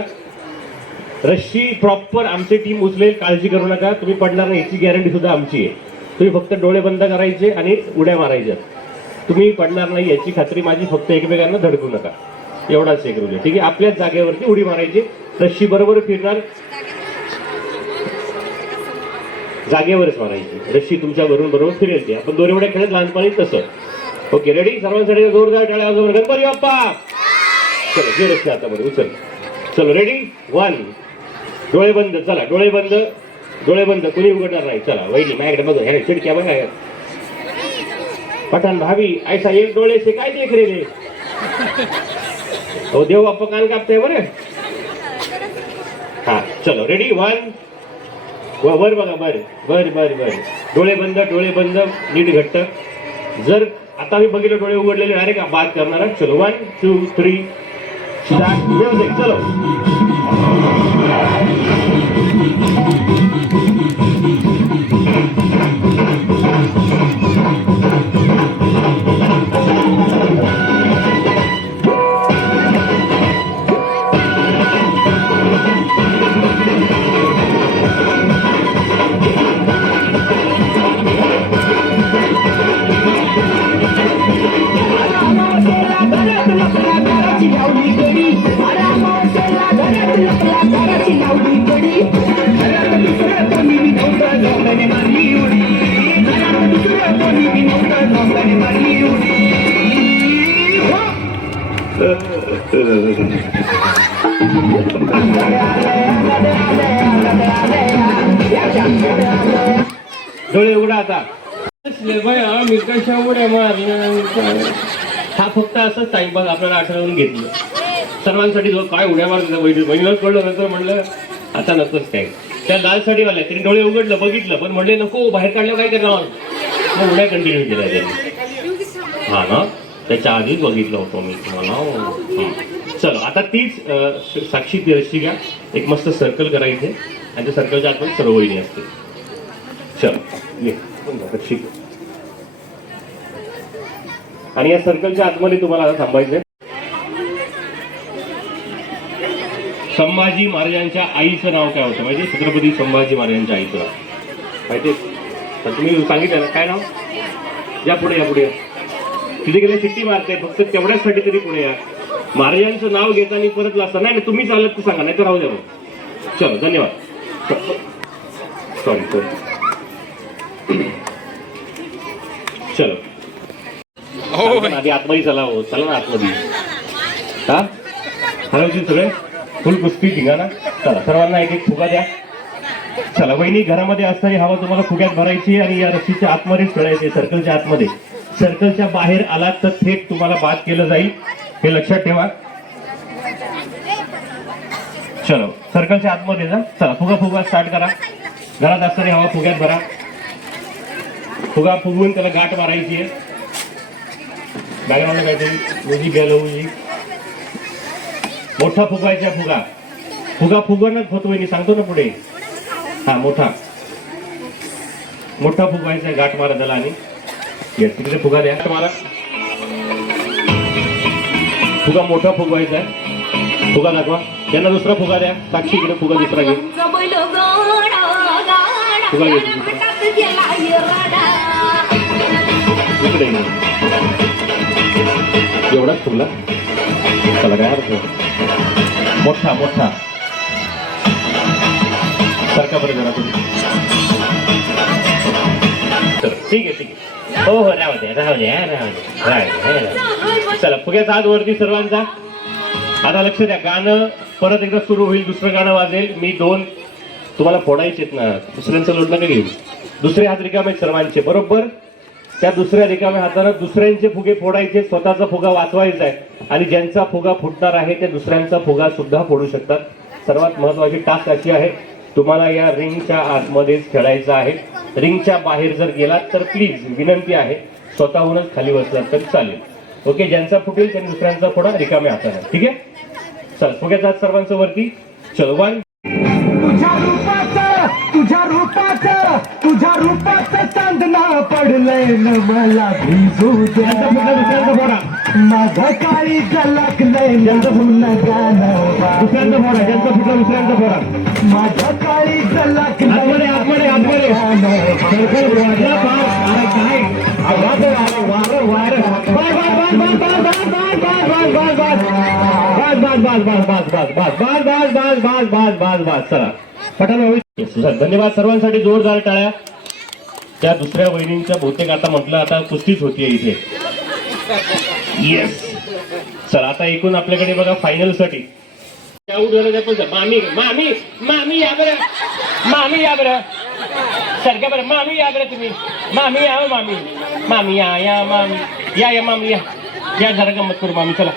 रश्शी प्रॉपर आमची टीम उचलेल, काळजी करू नका. तुम्ही पडणार नाही याची गॅरंटी सुद्धा आमची आहे. तुम्ही फक्त डोळे बंद करायचे आणि उड्या मारायच्या. तुम्ही पडणार नाही याची खात्री माझी. फक्त एकमेकांना धडकू नका, एवढाच एक रूल आहे. ठीक आहे, आपल्याच जागेवरती उडी मारायची. रश्शी बरोबर फिरणार, जागेवरच मारायची. रश्शी तुमच्या बरोबर फिरेल ती. आपण दोरी उड्या खेळत लहानपणी तसं. Okay ready? सर्वांसाठी जोरदार टाळ्या वाजवा. गणपती बाप्पा. चलो जे रस्ते आता बरं उचल. चलो रेडी 1. डोळे बंद. चला डोळे बंद, डोळे बंद. कोणी उघडणार नाही. चला वहिनी माझ्याकडे बघा, ह्या चिडक्या बघा. पठाण भाभी ऐसा एक डोळे से काय देख रे रे. हो देव बाप्पा कान कापताय बरं. हा चलो रेडी 1. वर बघा. बर. डोळे बंद, डोळे बंद नीट घट्ट. जर आता मी बघितलं डोळे उघडलेले डायरेक्ट बाद करणार. चलो 1 2 3 स्टार्ट म्युझिक. चलो डोळे उघडा आता. मी कशा उड्या मारल्या. हा फक्त असंच टाइमपास आपल्याला आठवून घेतलं. सर्वांसाठी जो काय उड्या मारत बहिणीला कळलं नंतर म्हणलं आता नकोच काय. त्या लाल साडीवाल्या त्यांनी डोळे उघडलं, बघितलं, पण म्हणले नको बाहेर काढलं काय करणार. मग उड्या कंटिन्यू केल्या त्यांनी. हा ना, त्याच्या आधीच बघितलं होतं मी तुम्हाला. चलो आता तीच साक्षी ती रश्शी घ्या. एक मस्त सर्कल करायचे आणि त्या सर्कलच्या आतमध्ये सर्व वहिनी असते. चलो ये रश्शी. आणि या सर्कलच्या आतमध्ये तुम्हाला आता थांबायचंय. संभाजी महाराजांच्या आईचं नाव काय होतं माहिती? छत्रपती संभाजी महाराजांच्या आईचं नाव माहिती? तर तुम्ही सांगितलं ना काय नाव? या पुढे तिथे गेले शिट्टी मारते. फक्त तेवढ्यासाठी तरी पुढे या. महाराजांचं नाव घेताना परत लागतं नाही. तुम्ही चालत तर सांगा, नाही तर राहू द्या. चलो धन्यवाद. सॉरी चलो आधी आतमध्ये चला. हो चला ना आतमध्ये. हा हरवतील सगळे फुल कुस्ती ठिकाणा. चला सर्वांना एक एक फुगा द्या. चला वहिनी घरामध्ये असणारी हवा तुम्हाला फुग्यात भरायची आणि या रस्सीच्या आतमध्येच खेळायचे. सर्कलच्या आतमध्ये. सर्कलच्या बाहेर आलात तर थेट तुम्हाला बाद केलं जाईल, हे लक्षात ठेवा. चलो सर्कलच्या आतमध्ये जा. चला फुगा स्टार्ट करा. घरात असणारी हवा फुग्यात भरा. फुगा फुगवून त्याला गाठ मारायची आहे. बॅकग्राऊंडला काहीतरी म्युझिक घ्यायला म्युझिक. मोठा फुगायचा. फुगा फुगवणच होतो मी सांगतो ना पुढे. हा मोठा फुगवायचा. गाठ मारा त्याला आणि तिकडे फुगा द्या. मारा. फुगा मोठा फुगवायचा आहे. फुगा दाखवा. त्यांना दुसरा फुगा द्या. साक्षी इकडे फुगा दुसरा घे. फुगा घे इकडे. एवढाच फुगला. चला काय अर्थ. मोठा सारखा बरं जरा तुम्ही. ठीक आहे. हो राहू द्या. चला फुग्याचा हात वरती सर्वांचा. आता लक्ष द्या. गाणं परत एकदा सुरू होईल. दुसरं गाणं वाजेल. मी 2 तुम्हाला फोडायचे ना. दुसऱ्यांचं लोट नका घेऊ. दुसरे हात रिकामे सर्वांचे. बरोबर त्या दुसऱ्या रिकाम्या हाताने दुसऱ्यांचे फुगे फोडायचे, स्वतःचा फुगा वाचवायचा आहे आणि ज्यांचा फुगा फुटणार आहे ते दुसऱ्यांचा फुगा सुद्धा फोडू शकतात. सर्वात महत्वाची टास्क अशी आहे, तुम्हाला या रिंगच्या आतमध्येच खेळायचं आहे. रिंगच्या बाहेर जर गेलात तर प्लीज विनंती आहे स्वतःहूनच खाली बसलात तरी चालेल. ओके, ज्यांचा फुटेल त्यांनी दुसऱ्यांचा फोडा रिकाम्या हाताने. ठीक आहे, चल फुग्याचा हात सर्वांचं वरती. चलो, 1 तुझ्या रूपाचं चांदणा पडलंय न मला भिजू दुसऱ्यांचा फोडा, माझा काळी झलकलंय ज्यांचा फुटला गाणं दुसऱ्यांचा फोडा, ज्यांचा फुटला दुसऱ्यांचा फोडा. माझा काळी आतमध्ये आतमध्ये आतमध्ये सरकार वाजला पास. अरे काय आवाज आहे, वारं वारं. बस बस बस बस बस बस. चला पटाला. धन्यवाद सर्वांसाठी, जोरदार टाळ्या. त्या दुसऱ्या वहिनींच्या बहुतेक आता म्हटलं आता कुस्तीच होतीये इथे. येस, चला आता एकूण आपल्याकडे बघा फायनल साठी मामी मामी मामी या बरं, मामी या बरं, सारख्या बरं, मामी या बरं, तुम्ही मामी या, मामी मामी या मामी या मामी या जरा गंमत करू मामी. चला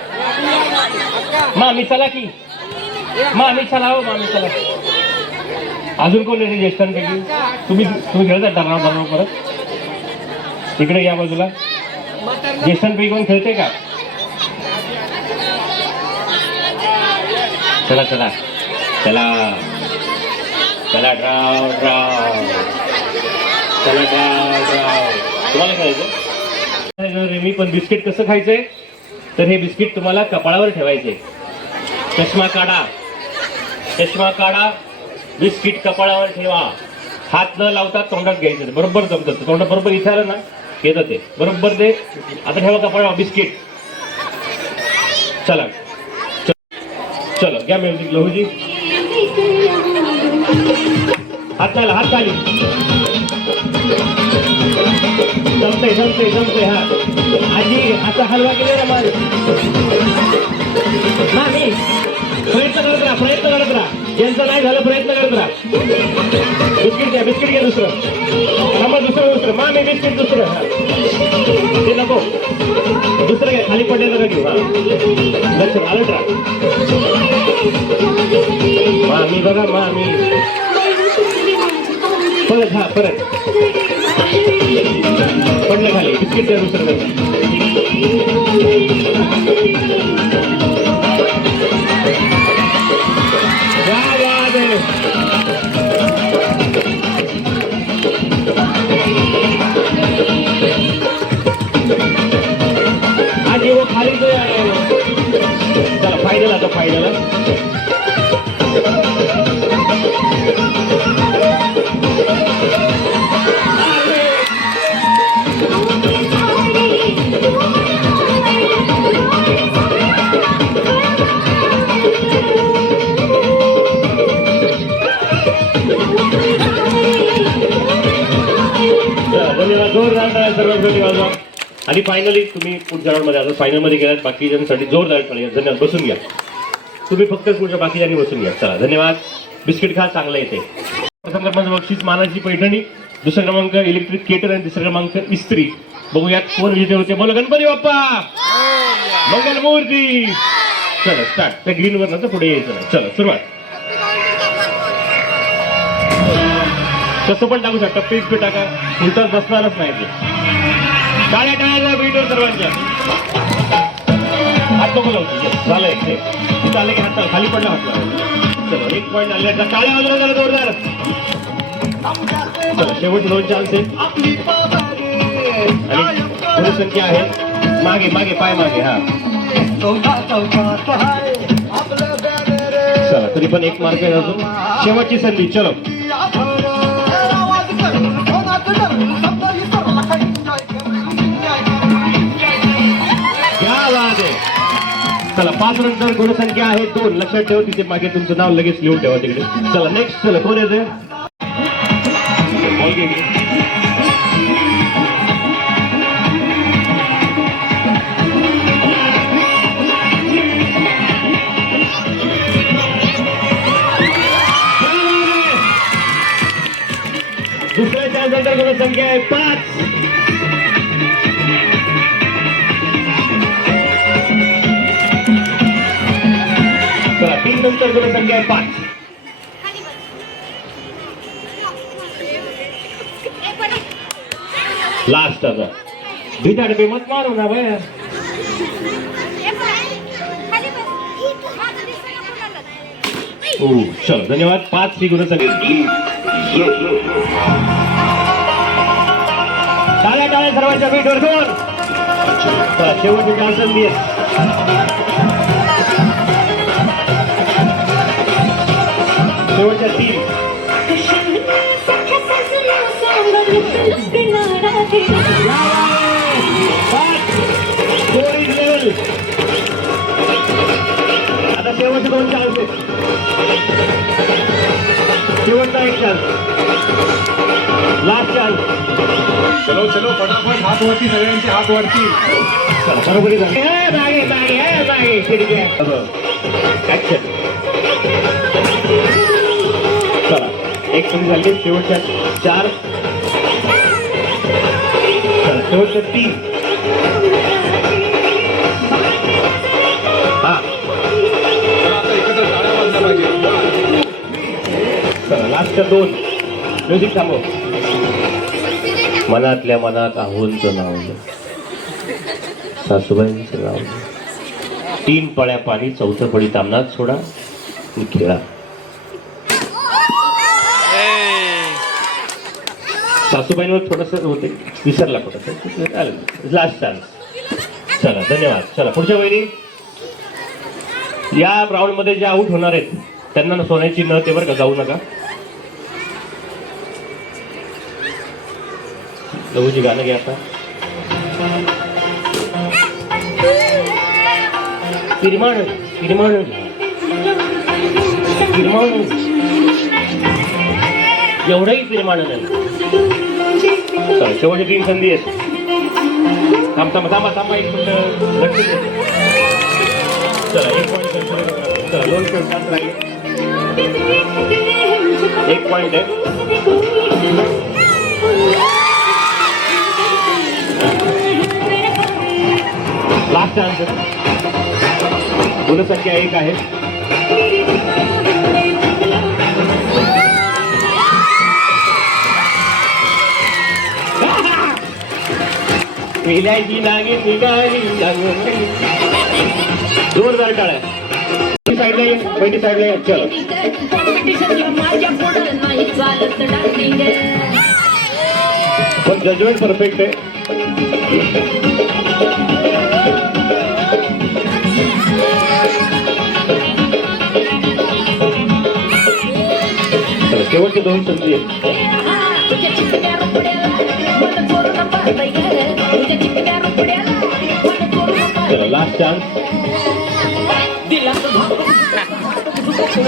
मामी, चला की मामी, चला हो मामी, चला. अजून कोण येते ज्येष्ठांपैकी? तुम्ही खेळता डरणाव परत इकडे या बाजूला. ज्येष्ठांपैकी कोण खेळते का? चला चला चला चला, ड्राव ड्राव, चला ड्राव ड्राव. तुम्हाला खायचं रेमी, पण बिस्किट कसं खायचंय तर हे बिस्किट तुम्हाला कपाळावर ठेवायचे. चष्मा काढा, चष्मा काढा, बिस्किट कपाळावर ठेवा, हात न लावता तोंडात घ्यायचं. बरोबर जमतं, तोंडात बरोबर इथे आलं ना येतं ते बरोबर. ते आता ठेवा कपाळावर बिस्किट. चला चलो, घ्या म्युझिक. लोहूजी हात खाली, हात खाली. जमतंय जमतंय जमतंय. हा आजी असा हलवा केला ना माझ. नाही, प्रयत्न करत राहा, प्रयत्न करत राहा. ज्यांचं नाही झालं प्रयत्न करत राहा. बिस्किट घ्या दुसरं. थांबा, दुसरं मामी बिस्किट दुसरं. हा ते नको, दुसरं घ्या, खाली पडले नका घेऊ. हा लक्ष आलट राहा. मामी बघा, मामी परत. हा परत पडलं खाली. बिस्किट द्या दुसरं. आजी वो खाली तो चला फायनल. आता फायनल धन्यवाद. जोरदार टाळ्या सर्वांसाठी वाजवा. आणि फायनली तुम्ही पुढच्या राऊंडमध्ये आता फायनलमध्ये गेलात. बाकीच्यांसाठी जोरदार टाळ्या. धन्यवाद. बसून घ्या तुम्ही, फक्त पुढच्या बाकीच्यांनी बसून घ्या. चला धन्यवाद. बिस्किट खा, चांगलं येते. प्रथम क्रमांक बक्षीस मानाची पैठणी, दुसरा क्रमांक इलेक्ट्रिक केटर आणि तिसरा क्रमांक इस्त्री. बघूयात कोण विजेते होते. बोलो गणपती बाप्पा, मंगलमूर्ती. चला स्टार्ट. त्या ग्रीनवर नंतर पुढे यायचं नाही. चला सुरुवात. कसं पण टाकू शकता, पीठ पे टाका, उलटाच बसणारच नाही ते. टाळ्या टाळ्या भेटून सर्वांच्या. हात नको लावतो. झालं एक ते चाललं की हात खाली पडला, हात लावा. चलो 1 पॉईंट आले. टाळ्या वाजवल्या झालं जोरदार. चला शेवटचे 2 चान्स आहेत आणि पुढे संख्या आहे. मागे मागे, पाय मागे. हा चला, तरी पण 1 मार्क आहे अजून. शेवटची संधी. चलो चला 5 नंतर गुणसंख्या आहे 2. लक्षात ठेव, तिथे मागे तुमचं नाव लगेच लिहून ठेवा तिकडे. चला नेक्स्ट. चला कोण येते. दुसऱ्या चान्स नंतर गुणसंख्या आहे 5. नंतर गुणसंख्या आहे 5. लास्ट आता भीताड पे मत मारू ना भैया. हो चलो धन्यवाद. 5 ही गुणसंख्या. टाळ्या टाळ्या सर्वांच्या भेटवर दोन. चला शेवटची चार संधी आहे. शेवटच्या 3. आता शेवटचे 2 चान्स आहेत. शेवटचा 1 चान्स. Last chance. चलो चलो फटाफट हात वरती सगळ्यांचे हात वरती. बरोबरी झाली. ठीक आहे. ऍक्शन. चला 1 संधी झाली. शेवटच्या 4. चला शेवटच्या 3. हा आता एकत्र टाळ्या वाजल्या पाहिजे. चला लास्टच्या 2. म्युझिक थांबव. मनातल्या मनात आहोंचं नाव सासूबाईंचं नाव. 3 पळ्या पाणी 4थं पळी तामनात सोडा आणि खेळा. सासूबाईंवर थोडस होते विसरला कुठं. Last chance. चला धन्यवाद. चला पुढच्या वहिनी. या राऊंड मध्ये जे आऊट होणार आहेत त्यांना सोन्याची नथ आहे बरं का. जाऊ नका. लघुजी गाणं घ्या आता. पिरमाण पिरमाण पिरमाण. एवढंही पिरमाण नाही. चला शेवटची 3 संधी आहेत. थांबा थांबा थांबा 1 मिनिट. चला 1 पॉईंट. चला 2 पॉईंट राहिले. 1 पॉईंट आहे. Last chance. गुणसंख्या 1 आहे. मिलायची नागी निघाली. जोरदार टाळ्या. साईडला ये. पहिली साईडला ये. चलो पण जजमेंट परफेक्ट आहे. शेवटचे 2 संधी आहेत. चला लास्ट चान्स.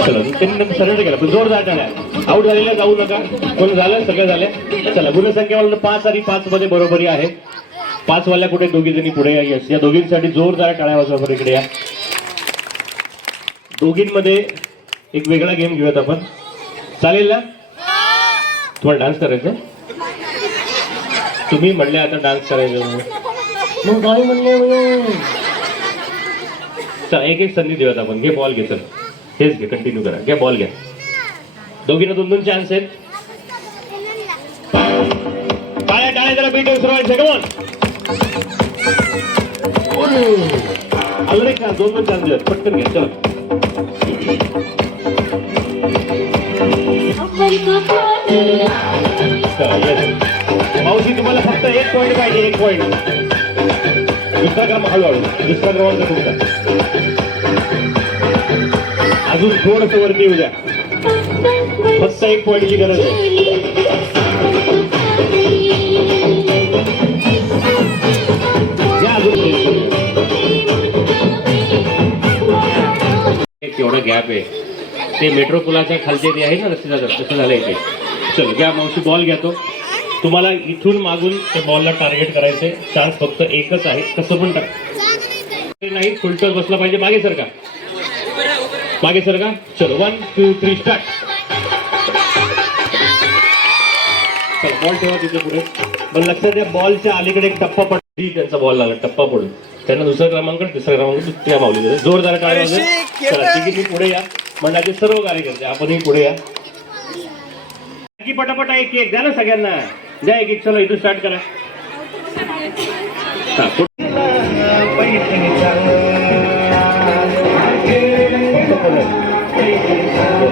चला त्यांनी सरळ केला पण जोरदार टाळ्या. आऊट झालेल्या जाऊ नका. कोण झालं सगळं झालं. चला गुणसंख्या 5 आणि 5 मध्ये बरोबरी आहे. 5 वाल्या कुठे 2 जणी पुढे या. यस या दोघींसाठी जोरदार टाळ्या वाजवा बरं. इकडे या. दोघींमध्ये एक वेगळा गेम घेऊयात आपण. चालेल ना. तुम्हाला डान्स करायचं. तुम्ही म्हणले आता डान्स करायचं मग काय म्हणले. चला 1 संधी देऊयात आपण. घे बॉल घे. चल हेच घे. कंटिन्यू करा. घ्या बॉल घ्या. दोघींना 2-2 चान्स आहेत. टाळ्या टाळ्या जरा बीट सर्वांचे. कमॉन. ऑलरेडी का 2-2 चान्स देऊयात. पटकन घ्या. चला मावशी तुम्हाला फक्त 1 पॉईंट पाहिजे. 1 पॉईंट. दुसरा क्रम हळूहळू. दुसरा क्रमांक तुमचा. अजून थोडस वरती येऊ द्या. फक्त 1 पॉईंटची गरज आहे. या अजून एवढा गॅप आहे. ते मेट्रो पुलाच्या खालचे ते आहे ना रस्त्याचा तसं झालं इथे. चल घ्या मावशी. बॉल घ्या. तो तुम्हाला इथून मागून त्या बॉलला टार्गेट करायचे. चान्स फक्त 1च आहे. कसं पण नाही. फुलटॉस बसला पाहिजे. मागे सरका. मागे सरका. चलो 1 2 3 स्टार्ट. चल बॉल ठेवा तिथे पुढे. पण लक्षात द्या बॉलच्या अलीकडे एक टप्पा पडली. त्यांचा बॉल लागला. टप्पा पडून त्यांना दुसरा क्रमांक तिसरा क्रमांक त्या मावली. जोरदार टाळ्या वाजवा. चला तिघी पुढे या. मंडळाचे सर्व कार्यकर्ते आपणही पुढे या की पटापटा एक केक द्या ना सगळ्यांना द्या एक चला इथून स्टार्ट करा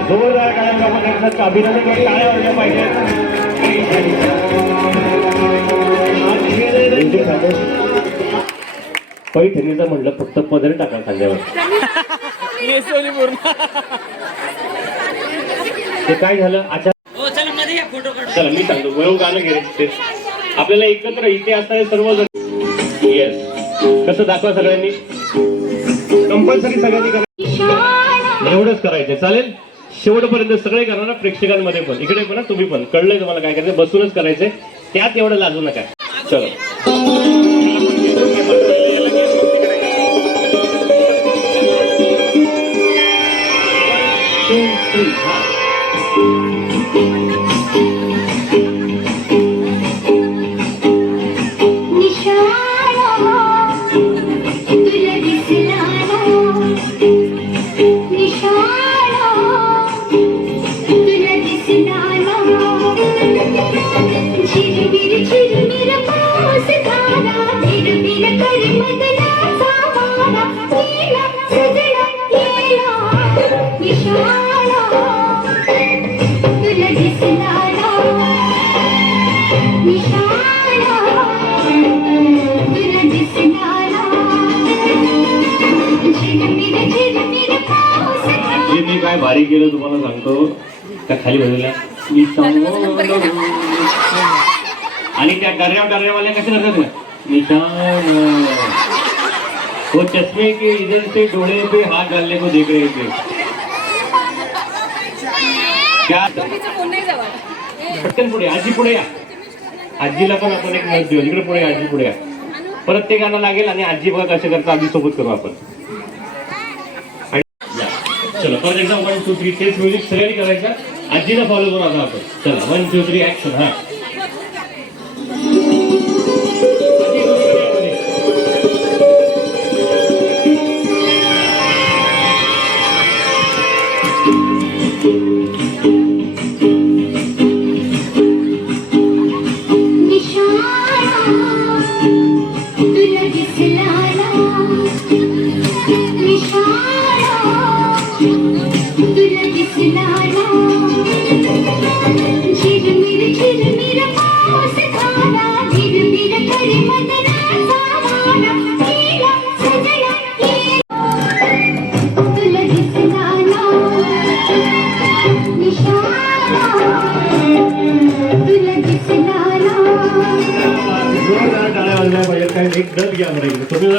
जोरदार टाळ्यांचा अभिनंदन करून टाळ्या वाजल्या पाहिजे पैठणीचं म्हटलं फक्त पदर टाका खांद्यावर ते काय झालं आचार चला मी सांगतो वळून गाणं घे आपल्याला एकत्र इथे असणारे सर्वजण येस कसं दाखवा सगळ्यांनी कंपल्सरी सगळ्यांनी करा एवढंच करायचं चालेल शेवटपर्यंत सगळे करणार प्रेक्षकांमध्ये पण इकडे पण तुम्ही पण कळलंय तुम्हाला काय करायचं बसूनच करायचंय त्यात एवढं लाजू नका चलो मी काय भारी केलं तुम्हाला सांगतो त्या खाली बसलेल्या आणि त्या डर्यावाल्या कशा करतात ना निशान वो चश्मे के इधर से डोळे पे हाथ डालने को देख रहे थे क्या पटकन पुढे आजी पुढे या आजीला पण आपण एक मत देऊ इकडे पुढे आजी पुढे या परत ते गाणं लागेल आणि आजी बघा कसं करता आधी सोबत करू आपण चलो परत एकदा 1 2 3 तेच म्युझिक सगळ्यांनी करायचं आजीला फॉलो करू आता आपण चला 1 2 3 ऍक्शन हा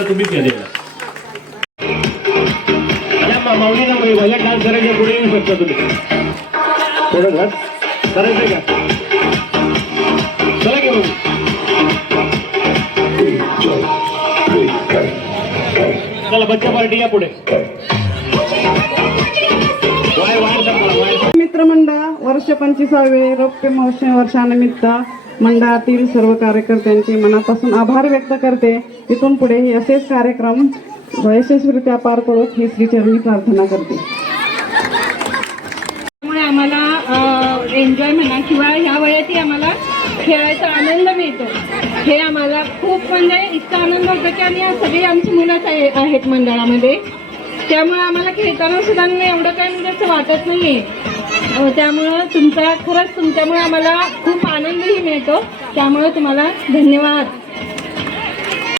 तुम्हीच घ्या माऊलीला भजन डान्स करायच्या पुढे येऊ शकता तुम्ही थोडं घर करायचंय का चला की चला बच्चा पार्टी या पुढे मित्रमंडळ वर्ष 25वे रौप्य महोत्सव वर्षानिमित्त मंडळातील सर्व कार्यकर्त्यांचे मनापासून आभार व्यक्त करते इथून पुढे हे असेच कार्यक्रम यशस्वीरित्या पार पडत ही श्रीचरणी प्रार्थना करते त्यामुळे आम्हाला एन्जॉय म्हणा किंवा ह्या वयातही आम्हाला खेळायचा आनंद मिळतो हे आम्हाला खूप म्हणजे इतका आनंद होतो की आणि सगळी आमची मुलंच आहेत मंडळामध्ये त्यामुळे आम्हाला खेळताना सुद्धा एवढं काही म्हणजे असं वाटत नाही त्यामुळं खरंच तुमच्यामुळे आम्हाला खूप आनंदही मिळतो त्यामुळे तुम्हाला धन्यवाद